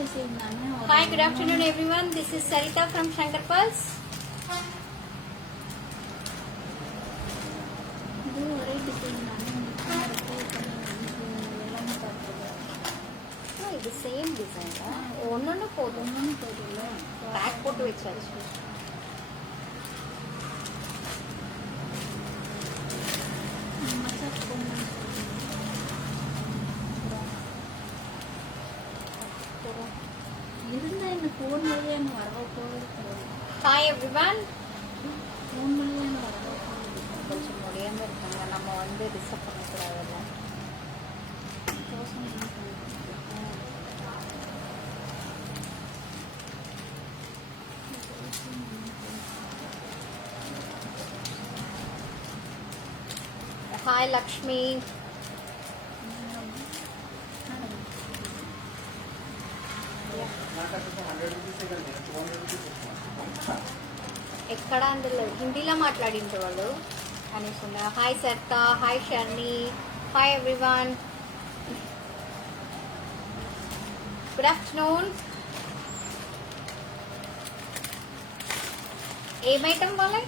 Hi, good afternoon everyone. This is Sarita from Shankar Pulse. இது same design ஒன்னொன்னு போதும் back போட்டு வச்சாச்சு. Hi everyone. கொஞ்சம் முடியாம இருக்காங்க, நம்ம வந்து டிஸ்டர்ப் பண்ணக்கூடாதுல்ல. Hi Lakshmi. ఎక్కడ అందులో హిందీలో మాట్లాడించే వాళ్ళు అనేసి ఉన్నా. Hi Sarita, hi Sharni, hi everyone, good afternoon. ఏం ఐటమ్ వాళ్ళే?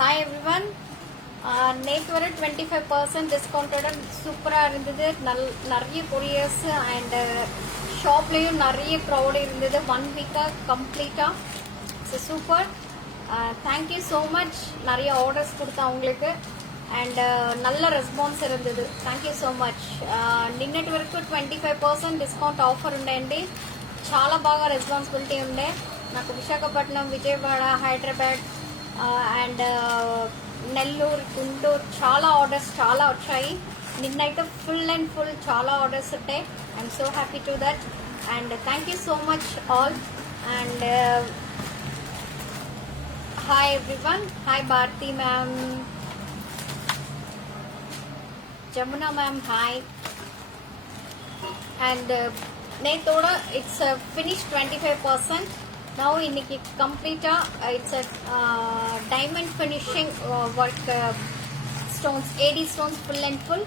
Hi everyone. நேற்று வரை 25% டிஸ்கவுண்டோட சூப்பராக இருந்தது. நிறைய கொரியர்ஸ் அண்ட் ஷாப்லேயும் நிறைய க்ரௌடு இருந்தது. 1 வீக்காக கம்ப்ளீட்டாக so super. Thank you so much. நிறைய ஆர்டர்ஸ் கொடுத்தேன் அவங்களுக்கு అండ్ நல்ல రెస్పాన్స్ இருந்தது. Thank you so much. నిన్నటి వరకు 25% డిస్కౌంట్ ఆఫర్ ఉండేయండి. చాలా బాగా రెస్పాన్సిబిలిటీ ఉండే. నాకు విశాఖపట్నం, విజయవాడ, హైదరాబాద్ అండ్ నెల్లూరు, గుంటూరు చాలా ఆర్డర్స్ చాలా వచ్చాయి. నిన్నైతే ఫుల్ అండ్ ఫుల్ చాలా ఆర్డర్స్ ఉంటాయి. I'm so happy to that and thank you so much all. And hi everyone. Hi Bharathi ma'am, Jamuna ma'am, hi. And நேத்தோட it's finished 25%. Now இன்னைக்கு கம்ப்ளீட்டா it's a diamond finishing work, stones, AD stones full and full,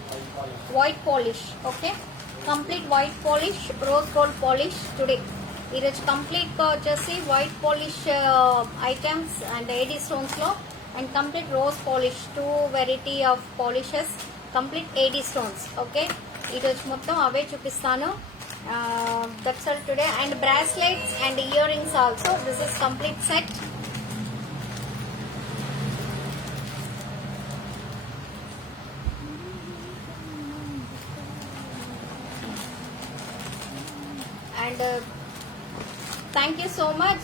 white polish, okay, complete white polish, rose gold polish today. It is complete వచ్చేసి white polish items and AD stones లో and complete rose polish, 2 variety of polishes, complete AD stones, okay. ఈరోజు మొత్తం అవే చూపిస్తాను. That's all today. And bracelets and ear rings also. This is complete set. And thank you so much.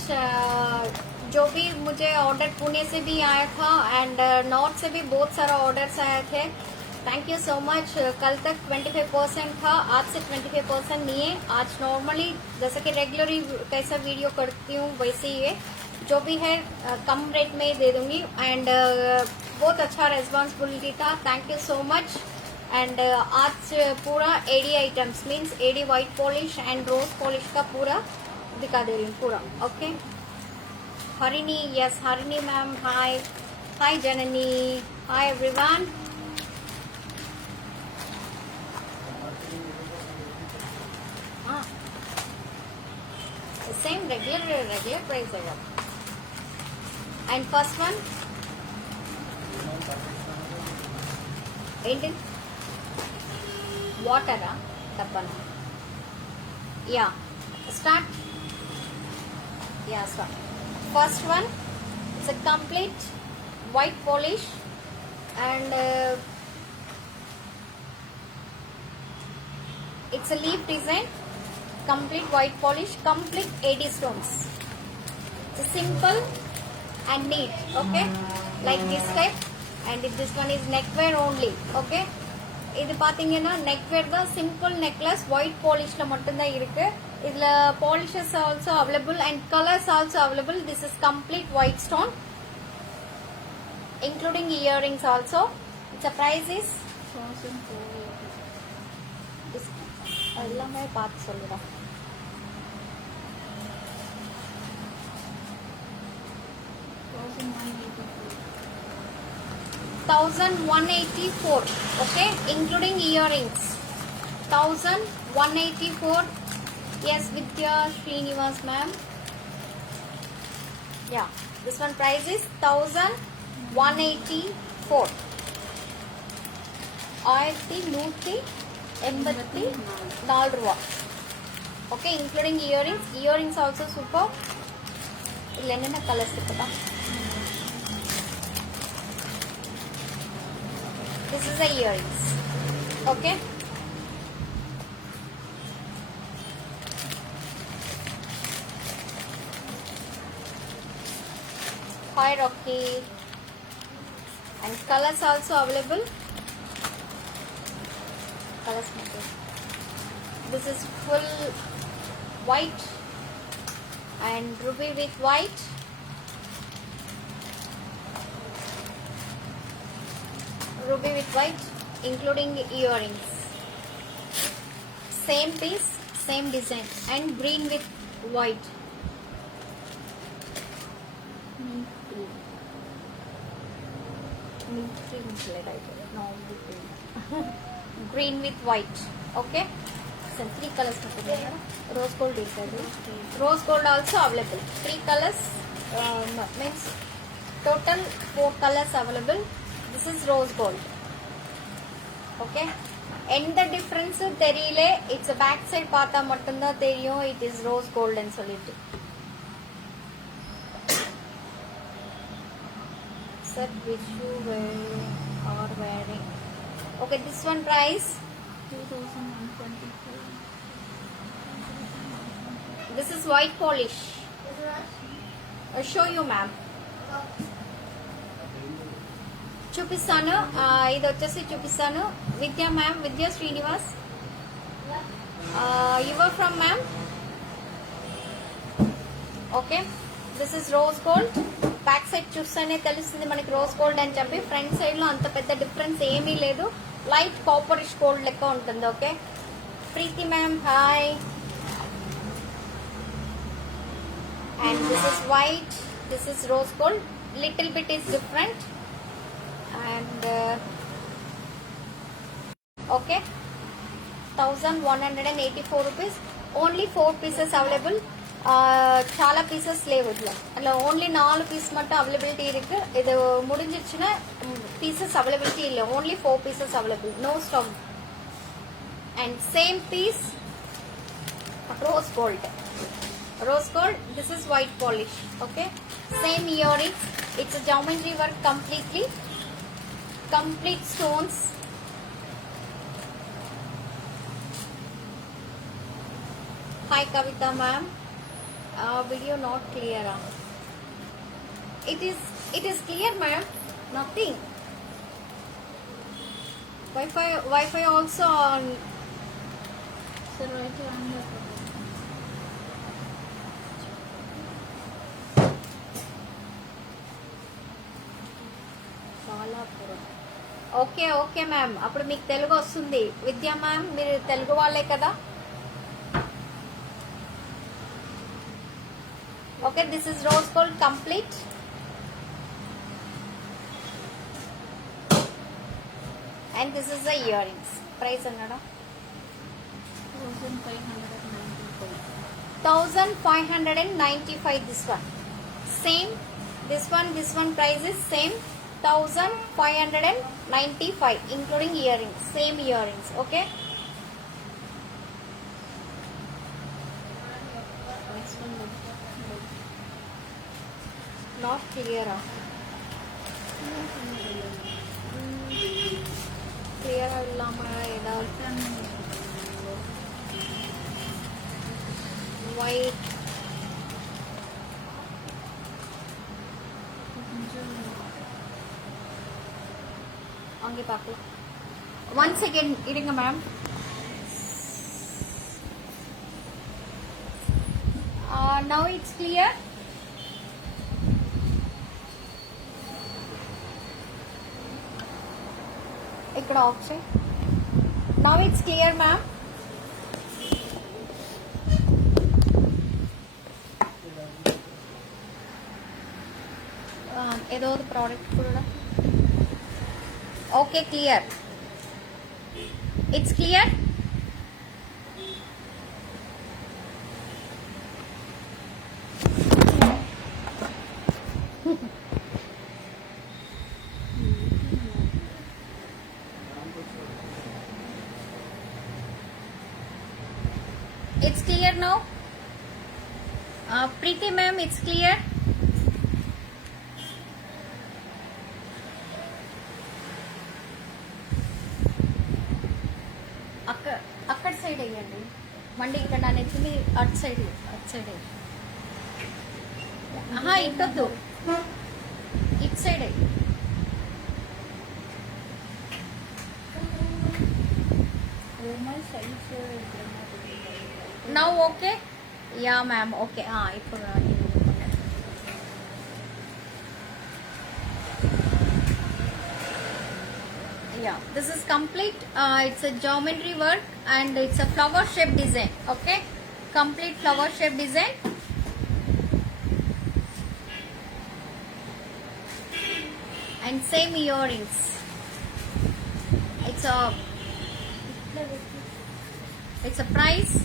जो भी मुझे order Pune से भी आया था एंड नॉर्थ से भी बहुत सारा ऑर्डर्स आए थे. Thank you so much. कल तक 25% था, आज से 25% नहीं है. आज नॉर्मली जैसे कि रेगुलर कैसा वीडियो करती हूँ वैसे ही है. जो भी है कम रेट में दे दूंगी. एंड बहुत अच्छा रेस्पॉन्सिबिलिटी था. Thank you so much. And आज पूरा AD items means AD white polish and rose polish का पूरा दिखा दे रही हूँ पूरा, okay. Harini, yes Harini ma'am, hi. Hi Janani, hi everyone. Same regular price है. एंड फर्स्ट वन ఏంటి వాటరా తప్పనా? Yeah start. Yeah start. First one it's a complete white polish and it's a leaf design, complete white polish, complete AD stones. It's simple and neat, okay, like this type. And this one is neckwear only, okay. இது பாத்தீங்கன்னா neckwear தான், simple necklace, white பாலிஷ்ல மட்டும் தான் இருக்கு. இதுல polishes also available and colours also available. This is complete white stone. including earrings also. Its price is 1480. எல்லாமே பார்த்து சொல்லுடா. 1184. Okay, including earrings. 1184. Yes, Vidya Srinivas ma'am. Yeah, this one price is 1184. 1184 ரூபா. Okay, including earrings. Earrings also super. இதுல என்னென்ன colours இருக்குதா? This is the earrings. Okay. Hi Rocky. And colors also available. Colors matter. This is full white and ruby with white. Ruby with white, including earrings. Same piece, same design, and green with white. Green with white. Okay. So 3 colors. Rose gold is there. Rose gold also available. 3 colors. Means total 4 colors available. This is rose gold. Okay. எந்த difference தெரியல. It's back side பார்த்தா மட்டும்தான் தெரியும் it is rose கோல்டுன்னு சொல்லிட்டு. Set which you are wearing. Okay, this one price 2125. This is white polish. I'll show you ma'am. చూపిస్తాను. ఇది వచ్చేసి చూపిస్తాను. విద్యా మ్యామ్, విద్యా Srinivas. Your from ma'am. Okay, this is rose gold. Back side చూస్తేనే తెలుస్తుంది మనకి రోజ్ గోల్డ్ అని చెప్పి. ఫ్రంట్ సైడ్ లో అంత పెద్ద డిఫరెన్స్ ఏమీ లేదు. లైట్ కాపరిష్ గోల్డ్ లెక్క ఉంటుంది. Okay, Preethi ma'am hi. And this is white, this is rose gold. Little bit is different. And okay, 1184 rupees. Only 4 pieces available. చాలా పీసెస్ లేవు ఇట్లా. అట్లా ఓన్లీ 4 పీస్ மட்டும் అవైలబిలిటీ இருக்கு. இது முடிஞ்சிச்சுன்னா పీసెస్ అవైలబిలిటీ இல்ல. Only 4 pieces available. No stock. And same piece rose gold. Rose gold. This is white polish. Okay, same earrings. It's a geometry work completely. Complete stones. Hi Kavita ma'am. Video not clear. It is clear ma'am. Nothing. Wi-Fi also on. Sir, right on the okay okay ma'am. అప్పుడు మీకు తెలుగు వస్తుంది. విద్యా ma'am, మీరు తెలుగు వాళ్ళే కదా. Okay, this is rose gold complete. And this is the ear rings. Price అన్నాడా? 1595. This one same. This one price is same. 1595 including earrings. Same earrings. Okay. Not clear. Clear illama edha white. அங்கே பார்க்கலாம். One second இருங்க ma'am. Now it's clear. ఇక్కడ of చేయి. Now it's clear ma'am. ఏదో product కూడా okay clear. It's clear. It's clear now. Preeti ma'am, it's clear. అక్కడ side వేయండి మండి. ఇక్కడ నా నెత్తిని అటు సైడ్ ఇట్టొద్దు, ఇటు side. Now okay. Yeah ma'am okay. ఇప్పుడు yeah, this is complete. It's a geometry work and it's a flower shape design. Okay, complete flower shape design. And same earrings. It's a price.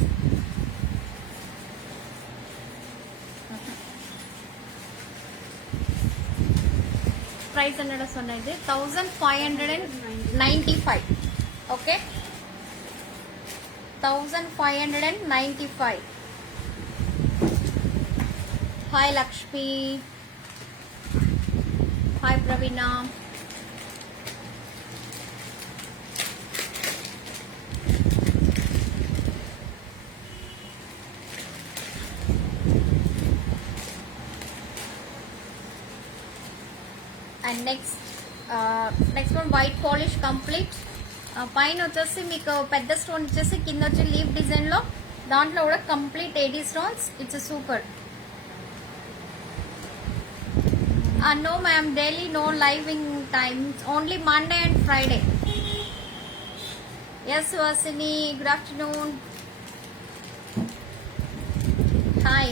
Price ಅನ್ನೋದು ಸೊನ್ನೆ 1595. Okay, 1595. Hi Lakshmi. Hi Pravina. And next one white polish complete. పైన వచ్చేసి మీకు పెద్ద stone వచ్చేసి కింద వచ్చి leaf design లో దాంట్లో కూడా complete 80 stones. It's super. No ma'am, daily no living time, only Monday and Friday. Yes Vasini, good afternoon. Hi.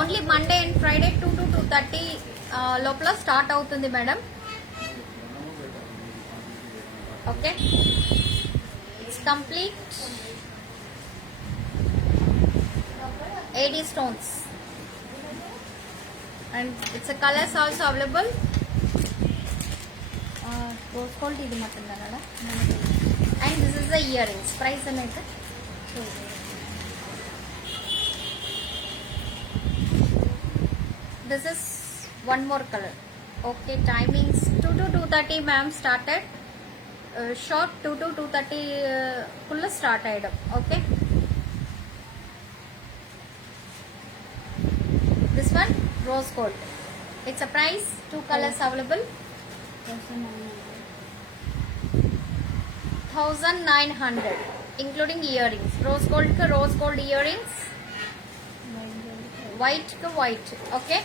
Only Monday and Friday 2 to 2:30 లోపల స్టార్ట్ అవుతుంది madam. Okay, it's complete 80 stones and it's a colors also available. Rose gold ఇది మాత్రం కదా. And this is the earrings. Price అనేది this is one more color. Okay, timings 2 to 2:30 ma'am started. Short 2 to 2:30 full start ayadam. Okay, this one rose gold. It's a price, 2 colors available. 1900 including earrings. Rose gold ka rose gold earrings, white ka white. Okay,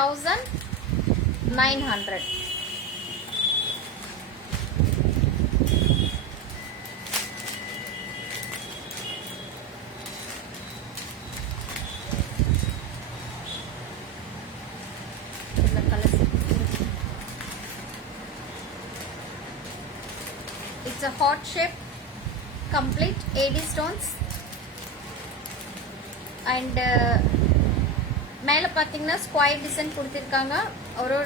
1900. It's a heart shape, complete 80 stones. And மேல பாத்தீங்கன்னா square design கொடுத்திருக்காங்க. ஒரு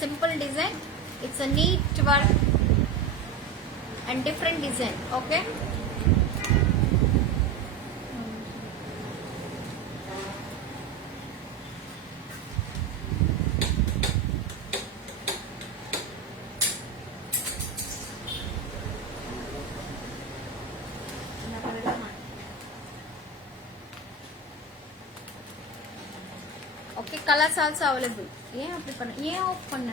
simple design. It's a neat work and different design. Okay, okay, colours also available. ஏன் அப்படி பண்ண, ஏன் of பண்ண?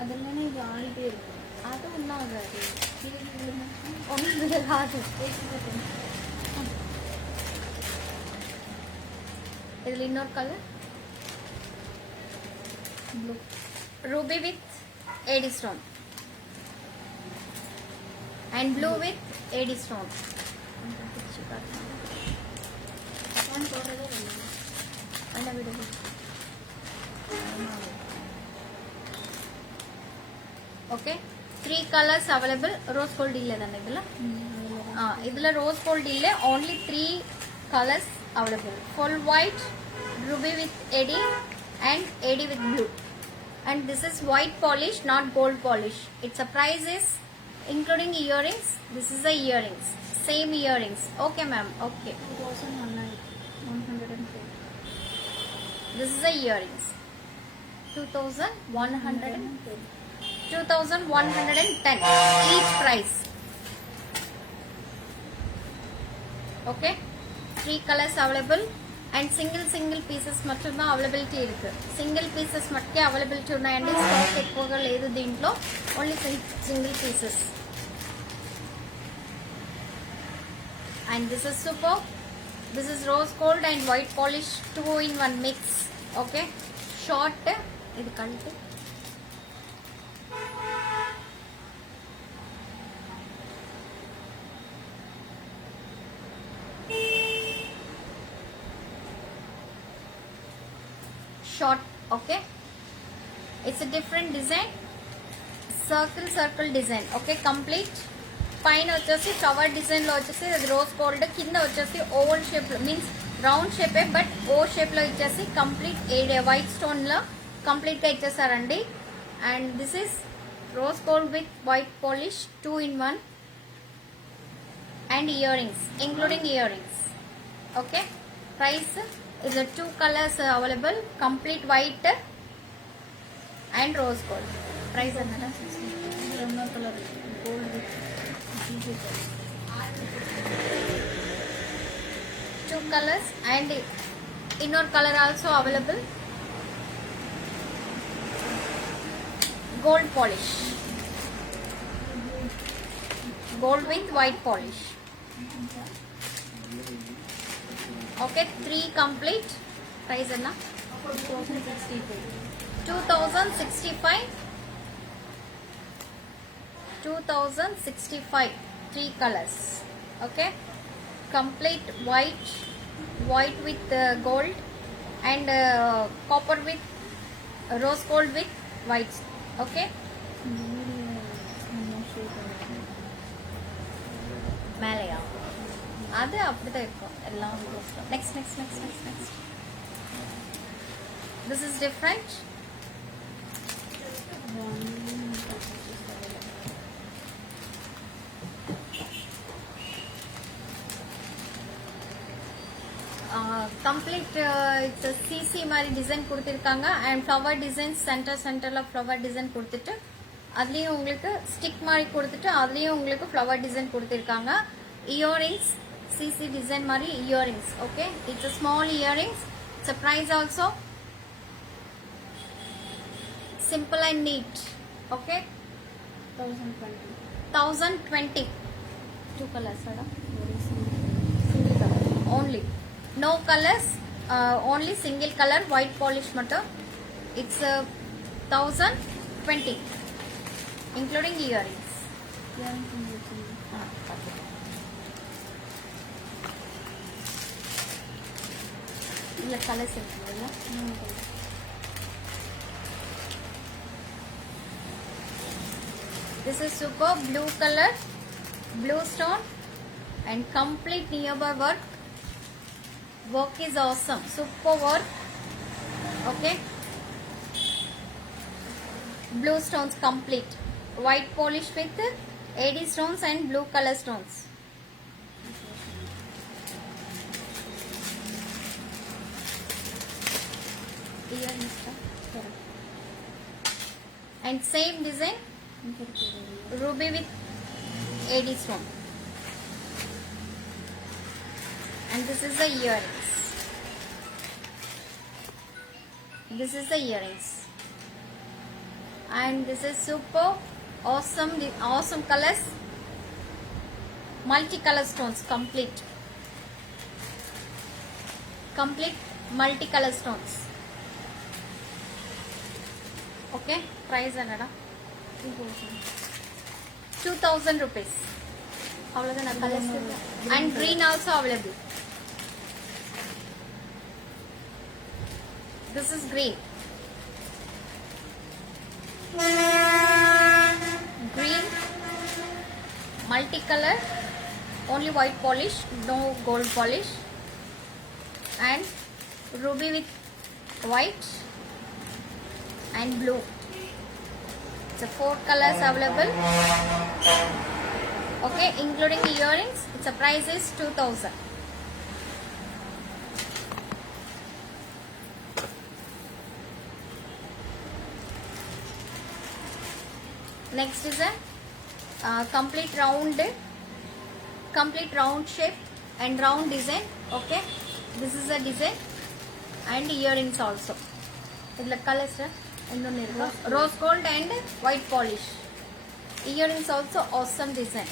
அதெல்லாம் இது ஆடிட்டே இருக்கு. அது ஒன்றும் ஆகாது, இது ஒன்றும் ஆகாது. இதில் இன்னொரு colour blue Ruby with 80 stone. and blue with AD stone. Phone ಕೊಡೋದೇ ಇಲ್ಲ. ಅಣ್ಣ ಬಿಡು. Okay 3 colours available. Rose gold ಇಲ್ಲ ನನ್ನ ಇದಲ್ಲ. ಇದೆಲ್ಲ ರೋಸ್ ಗೋಲ್ಡ್ ಇಲ್ಲ. Only 3 colours available. Full white, ruby with AD and AD with blue. And this is white polish, not gold polish. Its a price is including earrings. This is the earrings, same earrings. Okay ma'am, okay. 2110. This is the earrings. 2110. 2110 each price. Okay, 3 colors available and single pieces மட்டும் தான் availability இருக்கு. Single pieces மட்டும் availability ఉన్నాయండి. Stock ఎక్కువగా లేదు దీంట్లో. Only single pieces. And this is super. This is rose gold and white polish 2-in-1 mix. Okay, short இது கழுத்து. Short. Okay, it's a different design, circle design. Okay, complete. పైన వచ్చేసి flower design లో వచ్చేసి అది రోజ్ గోల్డ్, కింద వచ్చేసి oval shape means round షేపే బట్ ఓ షేప్ లో ఇచ్చేసి కంప్లీట్ వైట్ స్టోన్ లో కంప్లీట్ గా ఇచ్చేసారండి. And this is rose gold with white polish 2-in-1 and earrings including earrings. Okay, price is a 2 colors available, complete white and rose gold. Price another రెండో colour gold with 2 colors and inner color also available. Gold polish, gold with white polish. Okay, 3 complete. Price anna 2065. 2065 3 colors. Okay, complete white with gold and copper with rose gold with white. Okay, மேலையா அது அப்படிதான் இருக்கும் எல்லாம். next this is different. Complete it's CC மாதிரி design கொடுத்துருக்காங்க and flower design சென்டர்ல flower design கொடுத்துட்டு அதுலேயும் உங்களுக்கு ஸ்டிக் மாதிரி கொடுத்துட்டு அதுலேயும் உங்களுக்கு ஃப்ளவர் டிசைன் கொடுத்துருக்காங்க. இயரிங்ஸ் சிசி டிசைன் மாதிரி earrings. Okay, it's small earrings. It's price also simple and neat. Okay, 1020. 2 colors single color only, no colors, only single color white polish mattum. It's 1020 including earrings. illa colors irukku. This is super blue color, blue stone and complete nearby work. Work is awesome, super work. Okay, blue stones complete, white polish with AD stones and blue color stones. And same design, ruby with AD stone. And this is the earrings. This is the earrings. And this is super awesome, awesome colors, multicolor stones, complete multicolor stones. Okay, price another 2000 rupees. அவ்வளவுதான் colours and green also available. This is green. Green, multicolor, only white polish, no gold polish, and ruby with white and blue. So 4 colors available. Okay, including earrings. Its price is 2000. Next is a complete round shape and round design. Okay, this is a design and earrings also. Idla colors endone irukku rose gold and white polish. Earrings also awesome design.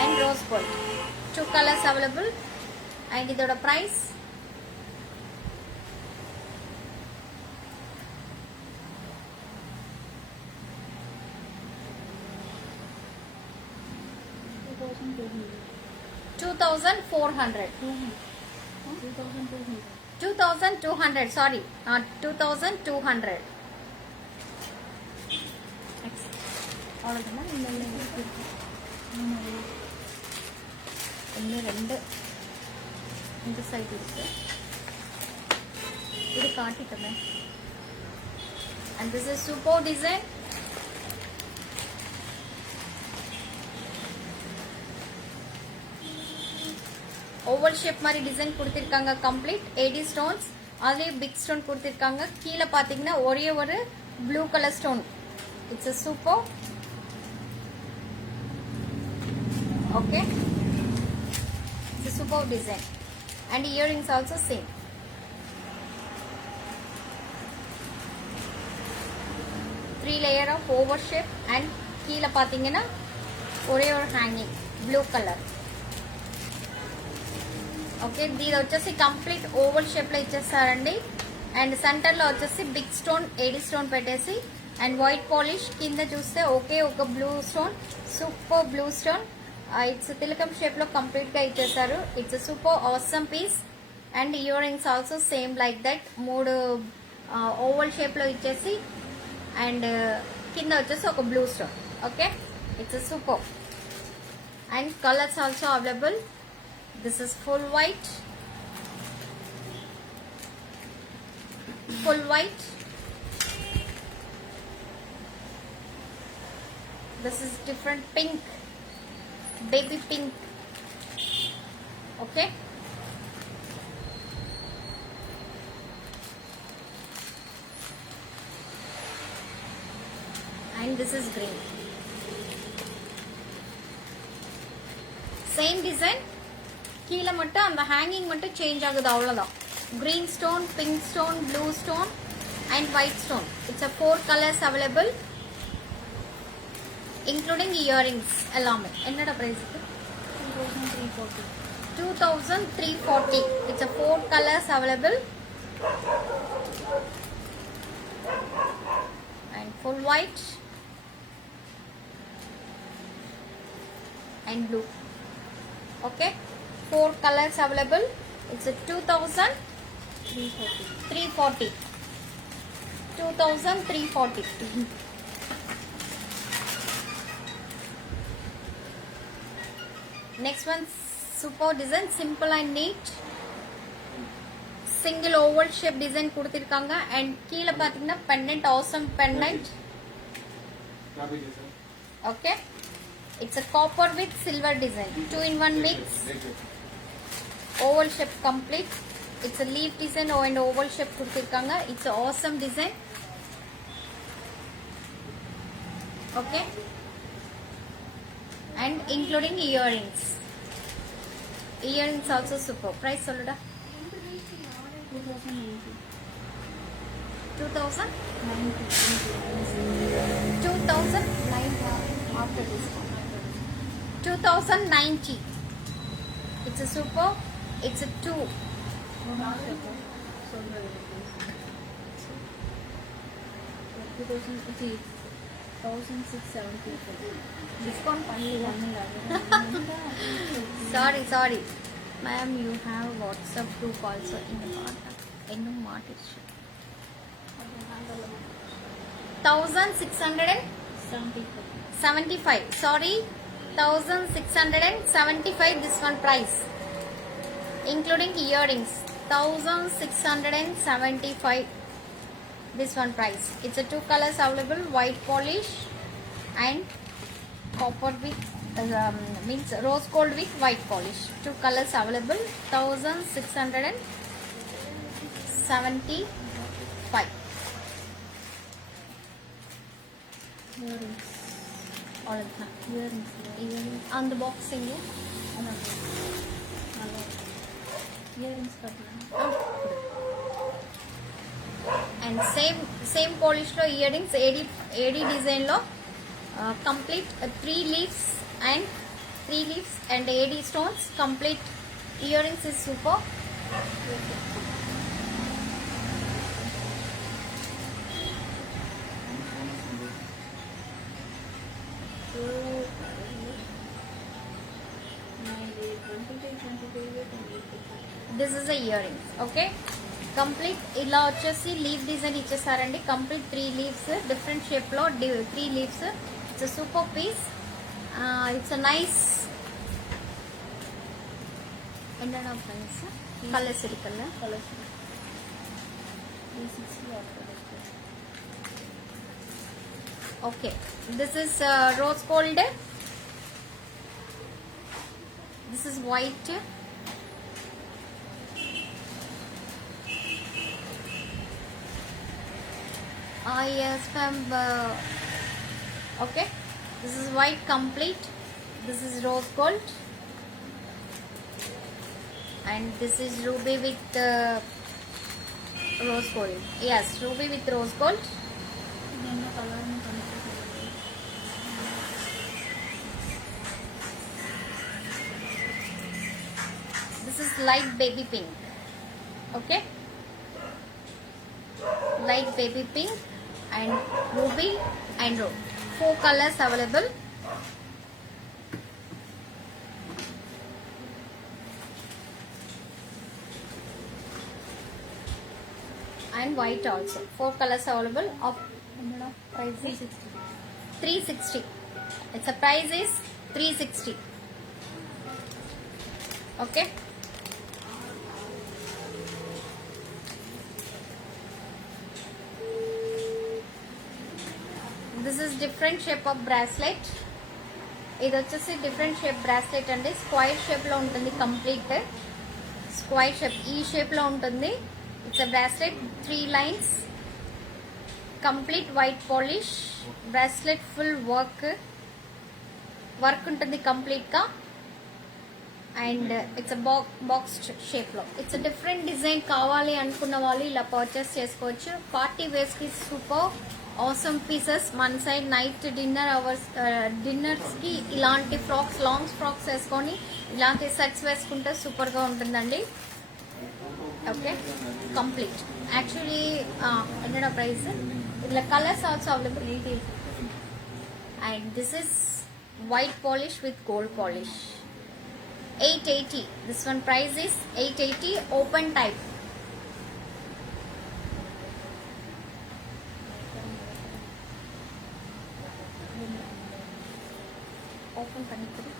And rose gold. 2 colors available. And idoda price 2400. 2200, sorry, 2200. இந்த side இருக்கு இது காட்டிட்டமே. And this is super design. Oval shape மாதிரி design கொடுத்திருக்காங்க. Complete 80 stones, அதுலயே big stone கொடுத்திருக்காங்க. கீழே பாத்தீங்கன்னா ஒரே ஒரு blue colour stone. It's a super. Okay, it's a super design and earrings also same. Three layer of over shape and கீழே பாத்தீங்கன்னா ஒரே ஒரு hanging blue color. ఓకే, దీని వచ్చేసి కంప్లీట్ ఓవల్ షేప్ లో ఇచ్చేస్తారండి. అండ్ సెంటర్ లో వచ్చేసి బిగ్ స్టోన్ 80 స్టోన్ పెట్టేసి అండ్ వైట్ పాలిష్. కింద చూస్తే ఒకే ఒక blue stone, super blue stone. It's తిలకం షేప్ లో కంప్లీట్ గా ఇచ్చేసారు. It's super awesome piece. And ear rings also same like that. 3 oval shape లో ఇచ్చేసి అండ్ కింద వచ్చేసి ఒక blue stone. Okay, it's super. And colours also available. This is full white, this is different pink, baby pink. Okay, and this is green. Same design, கீழே மட்டும் அந்த hanging மட்டும் change ஆகுது, அவ்வளோதான். Green stone, pink stone, blue stone and white stone. It's 4 colours available including earrings எல்லாமே. என்னோட ப்ரைஸுக்கு 2340. It's 4 colours available and full white and blue. Okay, 4 colors available. It's a 2340. 2340. Next one, super design, simple and neat. Single oval shape design கொடுத்திருக்காங்க. And கீழ பாத்தீங்கன்னா pendant, awesome pendant. Okay, it's a copper with silver design, 2-in-1 mix. Oval shape complete. It's a leaf design and oval shape கொடுத்திருக்காங்க. It's an awesome design. Okay, and including earrings. Earrings also super. Price சொல்லுடா. 2090 after discount. 2090. It's a super. It's a 2. 1675 discount பண்ணல. பண்ணல. Sorry ma'am, you have WhatsApp group also இந்த contact இன்னும் மாட்டிச்சு. 1675. Sorry, 1675. This one price, including earrings. 1675. This one price. It's a two colors available: white polish and copper with means rose gold with white polish. Two colors available. 1675. Earrings. All of them. Earrings. Even unboxing. Earrings கட்டலாம். And same polish lo earrings AD design lo complete 3 leaves and AD stones. Complete earrings is super. This is a earrings. Okay, complete ఇలా వచ్చేసి leaf design ఇచ్చేసారండి. Complete 3 leaves different shape లో 3 leaves. It's super piece. It's nice end of friends colour సిరీ colour. Colours 360 okay, this is rose gold. This is white. Yes ma'am. Okay, this is white complete. This is rose gold, and this is ruby with rose gold. Yes, ruby with rose gold. నేను కలర్ని కనుక్కుంటాను. This is light baby pink. Okay, light baby pink and ruby and rose. 4 colors available. And white also. 4 colors available. Of price is 360. Its a price is 360. Okay. This is different shape of bracelet. ఇది వచ్చేసి different shape bracelet అండి. Square shape లో ఉంటుంది. Complete square shape ఈ shape లో ఉంటుంది. It's a bracelet 3 lines. Complete white polish bracelet. Full work ఉంటుంది complete గా. అండ్ ఇట్స్ బాక్స్ షేప్ లో. ఇట్స్ డిఫరెంట్ డిజైన్ కావాలి అనుకున్న వాళ్ళు ఇలా పర్చేస్ చేసుకోవచ్చు. పార్టీ వేర్స్ కి సూపర్ ఆసమ్ పీసెస్. మన సైడ్ నైట్ డిన్నర్స్ కి ఇలాంటి ఫ్రాక్స్, లాంగ్ ఫ్రాక్స్ వేసుకొని ఇలాంటి సెట్స్ వేసుకుంటే సూపర్ గా ఉంటుందండి. ఓకే, కంప్లీట్ యాక్చువల్లీ ఎన్నడ ప్రైస్. ఇట్లా colours also available. And this is white polish with gold polish. 880. This one price is 880. Open type. Open பண்ணிக்கிறேன்.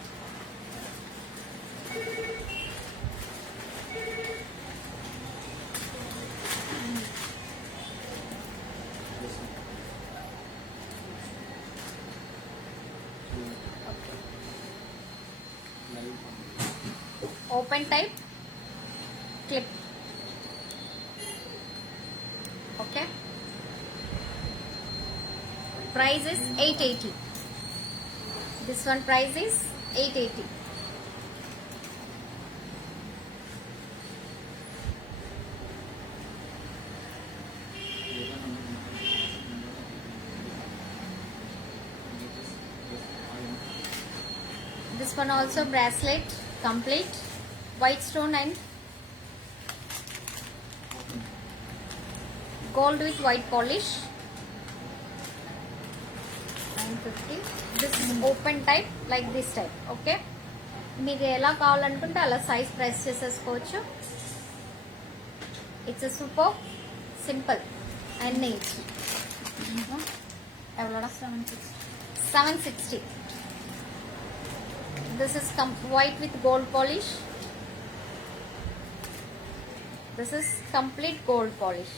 Open type clip. Okay, price is 880. This one price is 880. This one also bracelet complete. White stone and gold with white polish. 950. This is open type like this type. Okay, మీకు ఎలా కావాలనుకుంటే అలా size press చేసేసుకోవచ్చు. It's super simple and neat. ఎవడా 760. 760. This is white with gold polish. This is complete gold polish.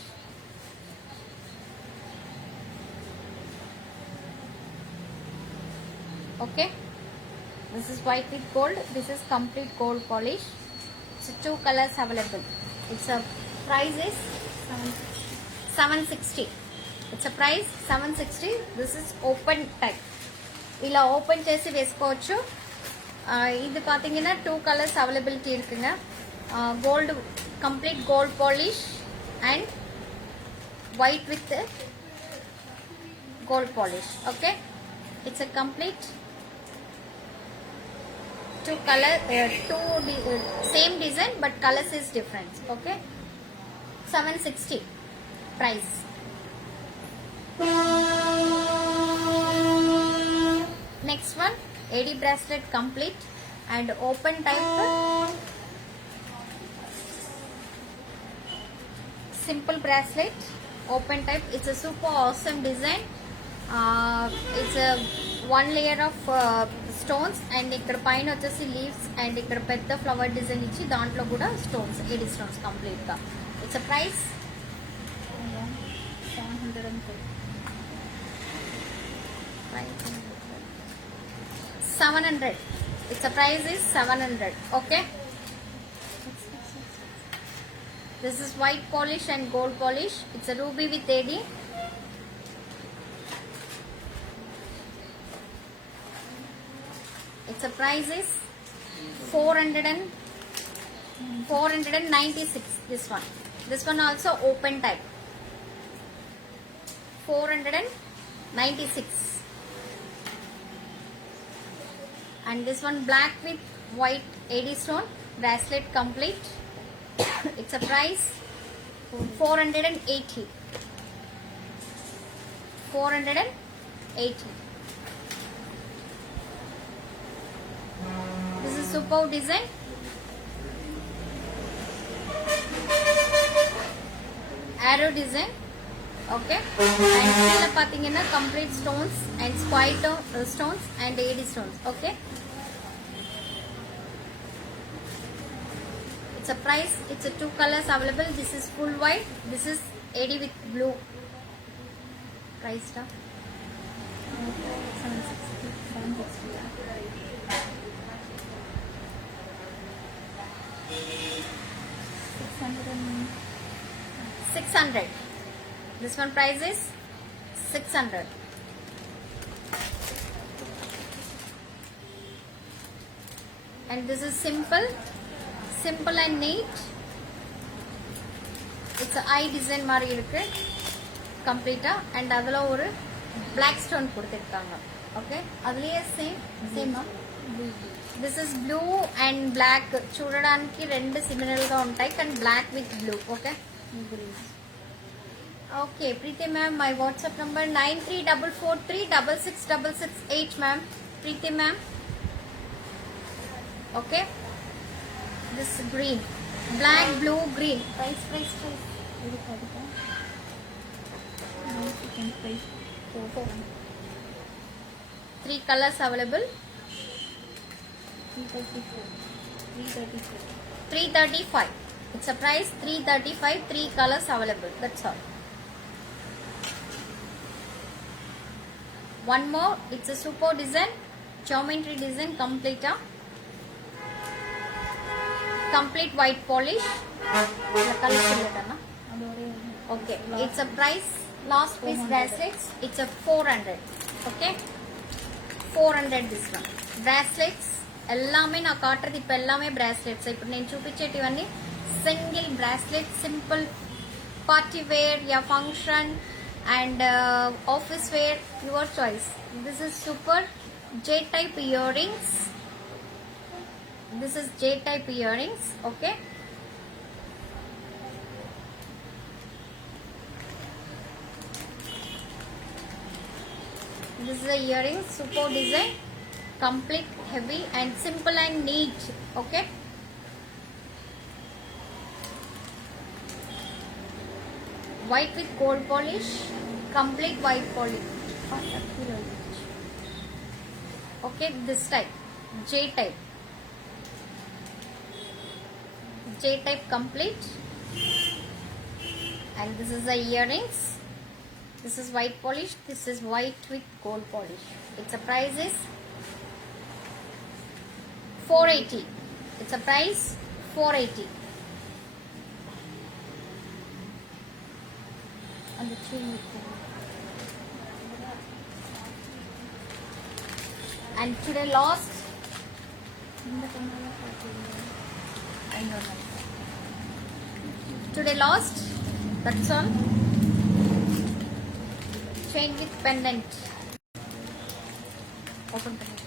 Okay, this is white with gold. This is complete gold polish. So 2 colors available. It's a price is 760. It's a price 760. This is open type. ఇలా open చేసి వేసుకోవచ్చు. ఇది பார்த்தீங்கன்னா 2 colours availability இருக்குங்க. Gold complete gold polish and white with gold polish. Okay, it's a complete 2 color, same design but colors is different. Okay, 760 price. Next one, AD bracelet complete and open type simple bracelet, open type. It's a super awesome design. It's a one layer of stones and ఇక్కడ పైన వచ్చేసి leaves and ఇక్కడ పెద్ద flower design ఇచ్చి దాంట్లో కూడా stones, AD stones complete గా. It's a price 730. 700. It's a price is 700. Okay, this is white polish and gold polish. It's a ruby with AD. It's a price is 496. This one also open type. 496. And this one black with white AD stone bracelet complete. It's a price 480. 480. This is super design. Arrow design. Okay, and கீழ பாத்தீங்கன்னா complete stones and square stones and AD stones. Okay, it's a price. It's a 2 colors available. This is full white. This is AD with blue. Price টা 600. This one price is 600. And this is simple and neat. It's a eye design மாதிரி இருக்கு கம்ப்ளீட்டா. and அதுல ஒரு black stone கொடுத்திருக்காங்க. Okay, அதுலயே same this is blue and black చూడడానికి రెండు సిమిలర్ గా ఉంటాయి కానీ black with blue. Okay, okay, Preeti ma'am, my WhatsApp number 9344366668 ma'am. Preeti ma'am. Okay, this green, black, blue, green. Price. ఇది పడుతా. Chicken price 3 colors available. 335. It's a price 335. 3 colors available. That's all. One more. It's a super design, geometry design complete. Complete white polish. Okay, it's a price. Last piece bracelets. It's a 400. Okay, 400 this one. Bracelets எல்லாமே நான் காட்டுறது இப்போ எல்லாமே bracelets. இப்போ నేను చూపించేటివన్నీ single bracelet, simple party wear, your function and office wear, your choice. This is super J type earrings. This is J type earrings. Okay, this is the earring, super design, complete heavy and simple and neat. Okay, white with gold polish, complete white polish. Okay, this type, J type, complete. And this is the earrings. This is white polish. This is white with gold polish. Its a price is 480. It's a price 480. And the chain with gold. And today last. I don't know. Today last. That's all. Chain with pendant. Open pendant.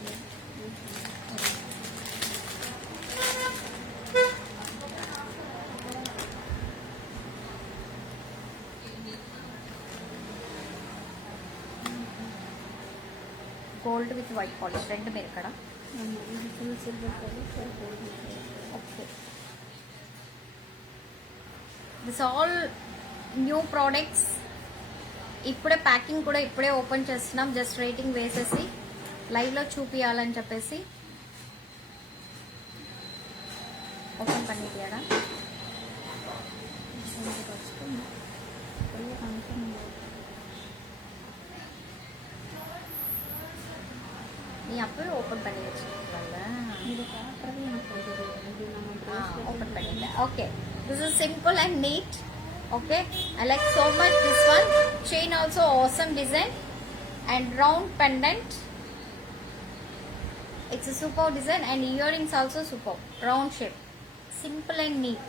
Gold with white polish. Rendu mere kada. full silver polish or gold. Okay. This all new products. ఇప్పుడే packing కూడా ఇప్పుడే open చేస్తున్నాం. Just rating వేసేసి లైవ్లో చూపించాలని చెప్పేసి open பண்ணிட்டியாடா? நீ அப்பவே ஓப்பன் பண்ணி வச்சிருக்கல. இது காட்டுறது எனக்கு இது நம்ம ஓப்பன் பண்ணிட்டேன். Okay, this is simple and neat. Okay, I like so much this one. Chain also awesome design and round pendant. It's a superb design and earrings also superb. Round shape, simple and neat.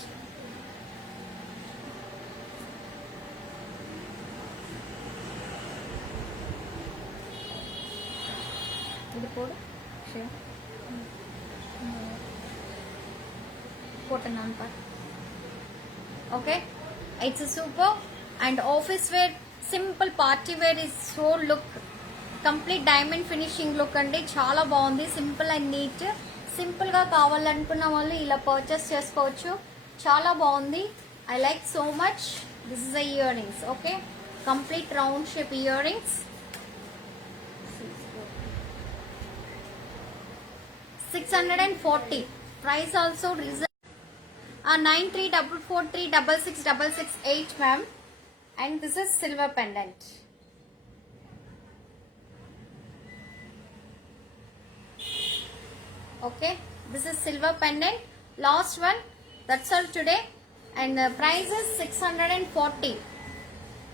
இது போடு. போட்டு நான் பாரு. Okay. It's a super and office wear, simple party wear is so look, complete diamond finishing look andi chaala baagundi, simple and neat. Simple ga kavalanunna vallu ila purchase chesukochu, chaala baagundi. I like so much. This is the earrings. Okay, complete round shape earrings. 640. Price also reasonable. 9344366668 ma'am, and this is silver pendant. Okay, this is silver pendant, last one. That's all today, and the price is 640.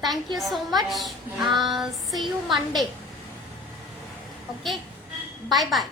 Thank you so much. See you Monday. Okay, bye bye.